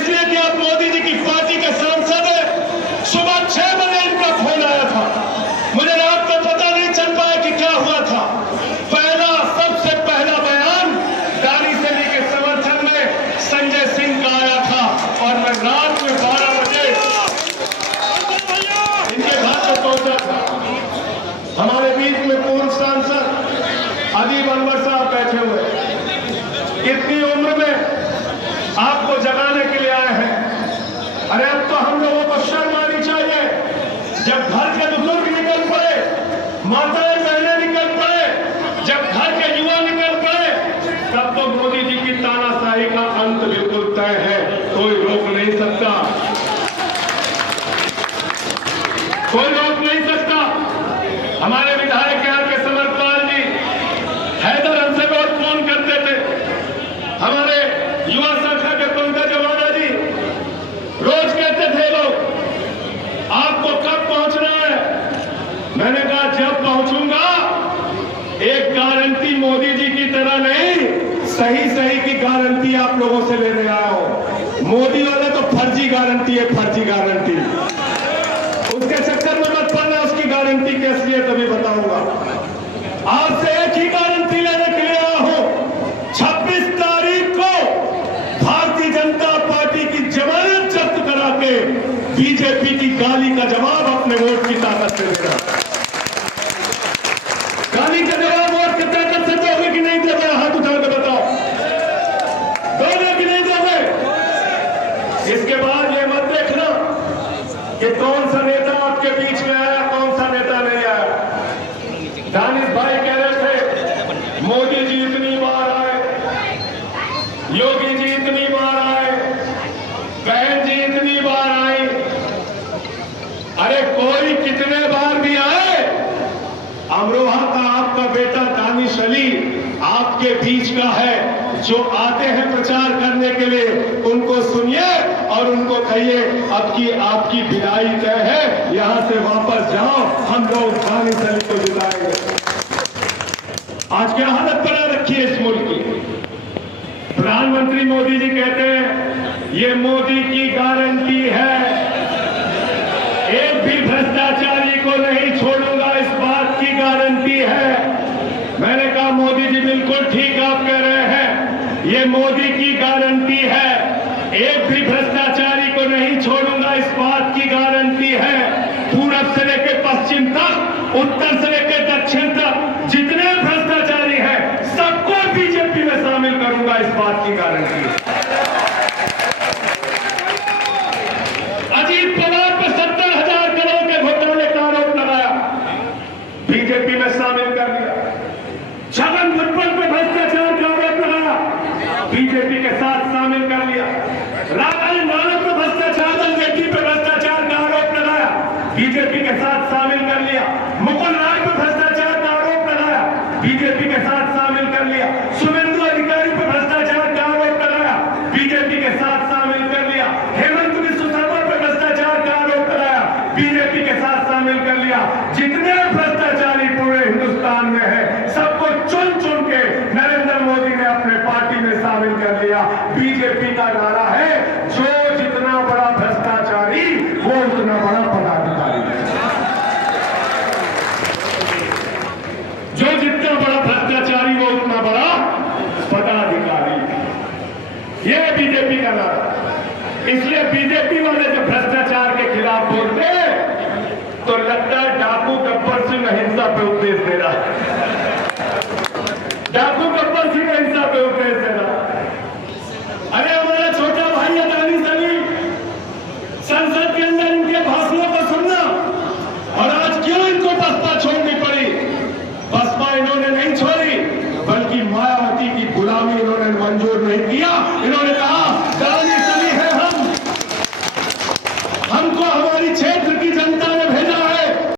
इसलिए कि आप मोदी जी की पार्टी के सांसद हैं। सुबह 6 बजे इनका फोन आया था, मुझे रात को पता नहीं चल पाया कि क्या हुआ था। सबसे पहला बयान दानी सैनी के समर्थन में संजय सिंह का आया था और मैं रात में 12 बजे इनके घर पर पहुंचा था। हमारे बीच में पूर्व सांसद अदीब अनवर साहब बैठे हुए, इतनी उम्र में आपको जगाने के लिए आए हैं। अरे अब तो हम लोगों को शर्म आनी चाहिए। जब घर के बुजुर्ग निकल पड़े, माताएं बहनें निकल पड़े, जब घर के युवा निकल पड़े, तब तो मोदी जी की तानाशाही का अंत बिल्कुल तय है, कोई रोक नहीं सकता, कोई रोक नहीं सकता। हमारे विधायक यहाँ के समरपाल जी हैदर हमसे बहुत फोन करते थे, हमारे युवा शाखा के पंकज अवाना जी रोज कहते थे लोग आपको कब पहुंचना है। मैंने कहा जब पहुंचूंगा एक गारंटी मोदी जी की तरह नहीं, सही की गारंटी आप लोगों से लेने आया हूं। मोदी वाले तो फर्जी गारंटी है, फर्जी गारंटी, उसके चक्कर में मत पड़ना। उसकी गारंटी की असलियत अभी बताऊंगा। आपसे एक ही गारंटी लेने के लिए आया हूं। 26 तारीख को भारतीय जनता पार्टी की जमानत जब्त करा के बीजेपी की गाली का जवाब अपने वोट की ताकत से देना। गाली का जवाब वोट की ताकत से दोगे कि नहीं दोगे? हाथ उठा के बताओ, दोगे कि नहीं दोगे? इसके बाद ये मत देखना कि कौन सा नेता आपके बीच में आया, कौन सा नेता नहीं आया। दानिश भाई कह रहे थे मोदी जी इतनी बार आए, योगी जी इतनी बार आए, बहन जी इतनी बार आई। अरे कोई कितने बार भी आए, अमरोहा का आपका बेटा दानिश अली आपके बीच का है। जो आते हैं प्रचार करने के लिए उनको सुनिए और उनको कहिए अब की आपकी विदाई तय है, यहां से वापस जाओ, हम लोग दानिश अली को जिताएंगे। आज क्या हालत बना रखी है इस मुल्क की। प्रधानमंत्री मोदी जी कहते हैं ये मोदी की गारंटी है, एक भी भ्रष्टाचारी को नहीं छोड़ूंगा, इस बात की गारंटी है। मैंने कहा मोदी जी बिल्कुल ठीक आप कह रहे हैं, ये मोदी की गारंटी है, एक भी भ्रष्टाचारी को नहीं छोड़ूंगा, इस बात की गारंटी है। पूरब से लेकर पश्चिम तक, उत्तर से लेकर दक्षिण तक जितने भ्रष्टाचारी हैं सबको बीजेपी में शामिल करूंगा, इस बात की गारंटी है। अजीत पवार पर 70,000 करोड़ के घोटाले का आरोप लगाया, बीजेपी में शामिल कर दिया। छगन भुजबल पे भ्रष्टाचार का आरोप लगाया, बीजेपी के साथ शामिल कर लिया। राफेल मानव पर भ्रष्टाचार, बेटी पे भ्रष्टाचार का आरोप लगाया, बीजेपी के साथ शामिल कर लिया। मुकुल राय पर भ्रष्टाचार का आरोप लगाया, बीजेपी के साथ शामिल कर लिया। शुभेंदु अधिकारी पर भ्रष्टाचार का आरोप लगाया, बीजेपी के साथ शामिल कर लिया। हेमंत बिस्व शर्मा पर भ्रष्टाचार का आरोप लगाया, बीजेपी के साथ शामिल कर लिया। जितने भ्रष्टाचारी पूरे हिंदुस्तान में है सबको चुन चुन के नरेंद्र मोदी ने अपने पार्टी में शामिल कर लिया। बीजेपी का नारा है जो जितना बड़ा भ्रष्टाचारी वो उतना बड़ा पदाधिकारी, जो जितना बड़ा भ्रष्टाचारी वो उतना बड़ा पदाधिकारी, ये बीजेपी का नारा। इसलिए बीजेपी वाले जो भ्रष्टाचार